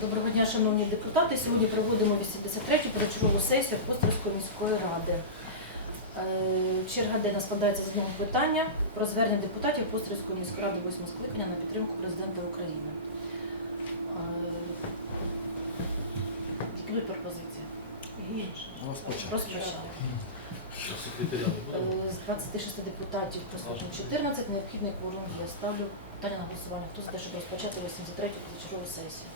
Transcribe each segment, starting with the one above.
Доброго дня, шановні депутати. Сьогодні проводимо 83-ю перечергову сесію Апостольської міської ради. Е, Черга денна складається з одного питання про звернення депутатів Апостольської міської ради 8 скликання на підтримку президента України. Е, Які будуть пропозиції? Розпочнемо. Е, З 26 депутатів присутні 14, необхідний кворум є. Ставлю питання на голосування. Хто за те, щоб розпочати 83-ю позачергову сесію?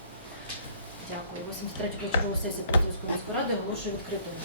Дякую. 83-ю позачергову сесію Петрівської міської ради оголошую відкритою.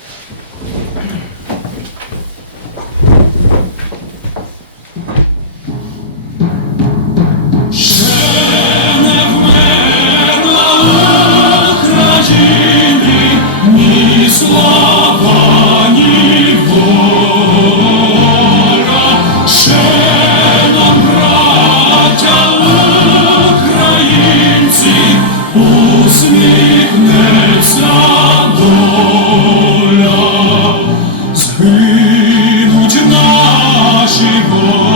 Senhor.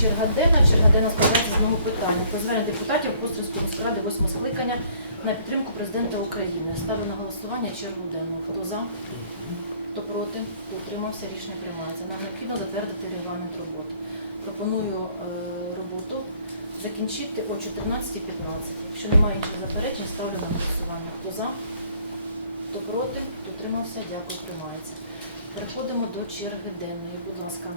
Вас роздана черга денна. Черга денна складається з одного питання. Про звернення депутатів Апостольської міської ради 8 скликання на підтримку президента України. Ставлю на голосування чергу денну. Хто за? Хто проти? Хто утримався? Рішення приймається. Нам необхідно затвердити регламент роботи. Пропоную е, роботу закінчити о 14.15. Якщо немає інших заперечень, ставлю на голосування. Хто за? Хто проти? Хто утримався? Дякую, приймається. Переходимо до черги денної. Будь ласка,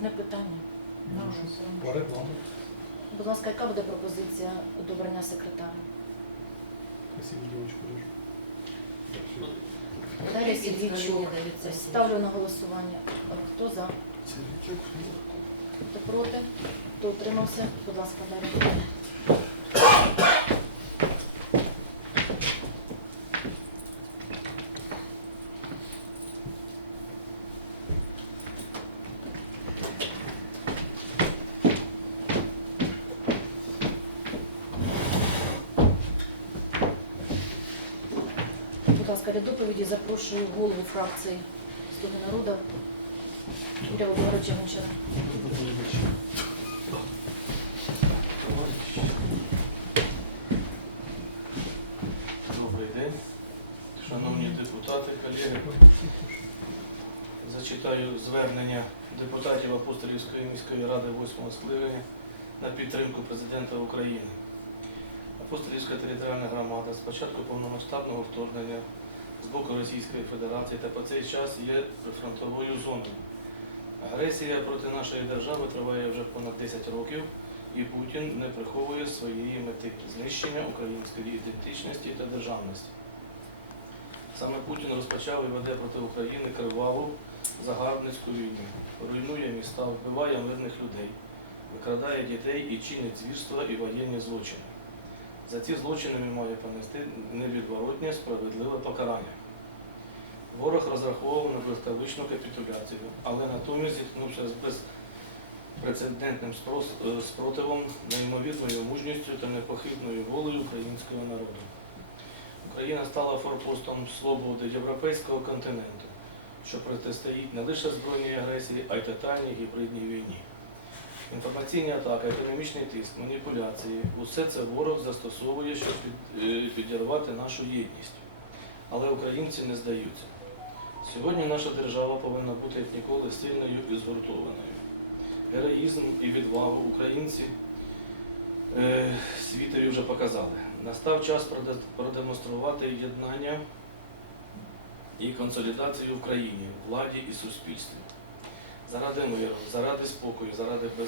одне питання. По рекламу. Будь ласка, яка буде пропозиція одобрення секретаря? Спасибо, девочку. Дар'я Сергійчук. Ставлю на голосування. Хто за? Хто проти? Хто утримався? Будь ласка, Дар'я. Будь ласка, для доповіді запрошую голову фракції Слуги народу Юрія Володимировича Гончара. Добрий день, шановні депутати, колеги. Зачитаю звернення депутатів Апостолівської міської ради 8 скликання на підтримку президента України. Апостолівська територіальна громада з початку повномасштабного вторгнення з боку Російської Федерації та по цей час є прифронтовою зоною. Агресія проти нашої держави триває вже понад 10 років, і Путін не приховує своєї мети знищення української ідентичності та державності. Саме Путін розпочав і веде проти України криваву загарбницьку війну, руйнує міста, вбиває мирних людей, викрадає дітей і чинить звірства і воєнні злочини. За ці злочини має понести невідворотнє справедливе покарання. Ворог розраховував на блискавичну капітуляцію, але натомість зіткнувся з безпрецедентним е, спротивом, неймовірною мужністю та непохитною волею українського народу. Україна стала форпостом свободи європейського континенту, що протистоїть не лише збройній агресії, а й тотальній гібридній війні. Інформаційні атаки, економічний тиск, маніпуляції усе це ворог застосовує, щоб е, підірвати нашу єдність. Але українці не здаються. Сьогодні наша держава повинна бути як ніколи сильною і згуртованою. Героїзм і відвагу українці е, світові вже показали. Настав час продемонструвати єднання і консолідацію в країні, владі і суспільстві. Заради миру, заради спокою, заради е,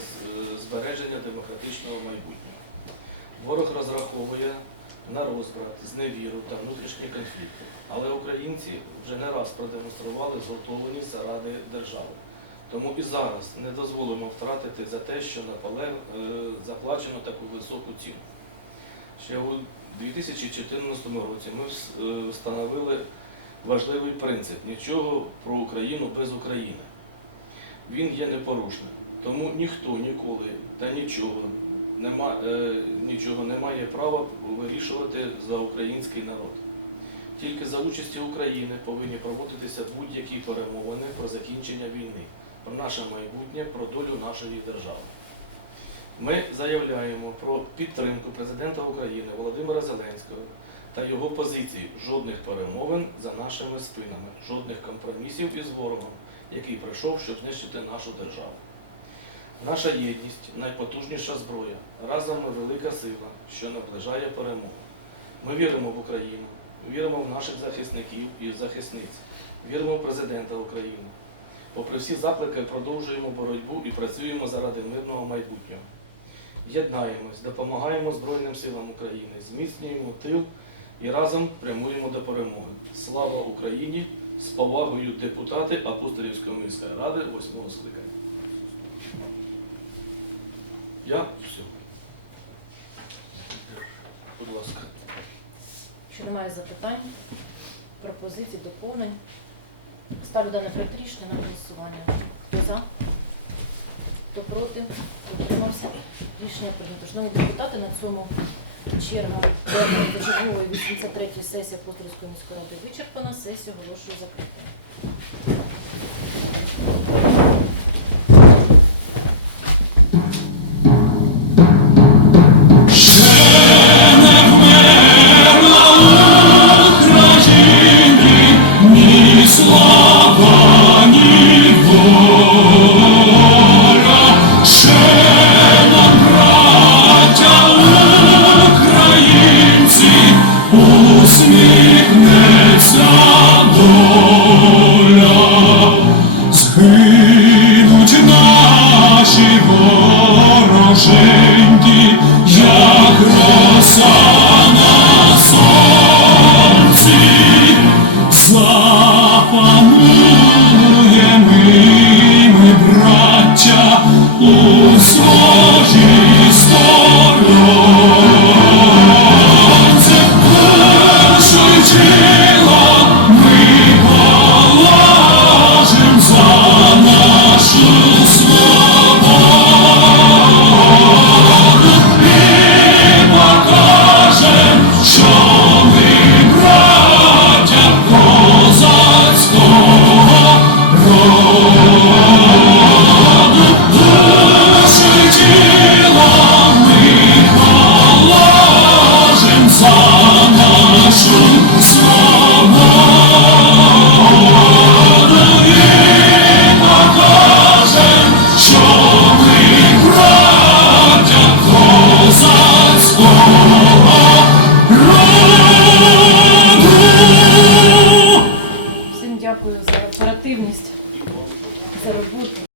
збереження демократичного майбутнього. Ворог розраховує на розбрат, зневіру та внутрішні конфлікти. Але українці вже не раз продемонстрували згуртованість заради держави. Тому і зараз не дозволимо втратити за те, що наполег е, заплачено таку високу ціну. Ще у 2014 році ми е, встановили важливий принцип нічого про Україну без України. Він є непорушним. Тому ніхто ніколи та нічого нема, е, нічого не має права вирішувати за український народ. Тільки за участі України повинні проводитися будь-які перемовини про закінчення війни, про наше майбутнє, про долю нашої держави. Ми заявляємо про підтримку президента України Володимира Зеленського та його позиції жодних перемовин за нашими спинами, жодних компромісів із ворогом, який прийшов, щоб знищити нашу державу. Наша єдність найпотужніша зброя. Разом ми велика сила, що наближає перемогу. Ми віримо в Україну, віримо в наших захисників і захисниць, віримо в президента України. Попри всі заклики, продовжуємо боротьбу і працюємо заради мирного майбутнього. Єднаємось, допомагаємо Збройним силам України, зміцнюємо тил і разом прямуємо до перемоги. Слава Україні! З повагою депутати Апостолівської міської ради 8 скликання. Я все. Будь ласка. Якщо немає запитань, пропозицій, доповнень, ставлю дане проект рішення на голосування. Хто за? Хто проти? Хто Утримався? Рішення прийнято. Шановні депутати, на цьому черга денної почергової 83-ї сесії Апостольської міської ради вичерпана. Сесію оголошую закритою.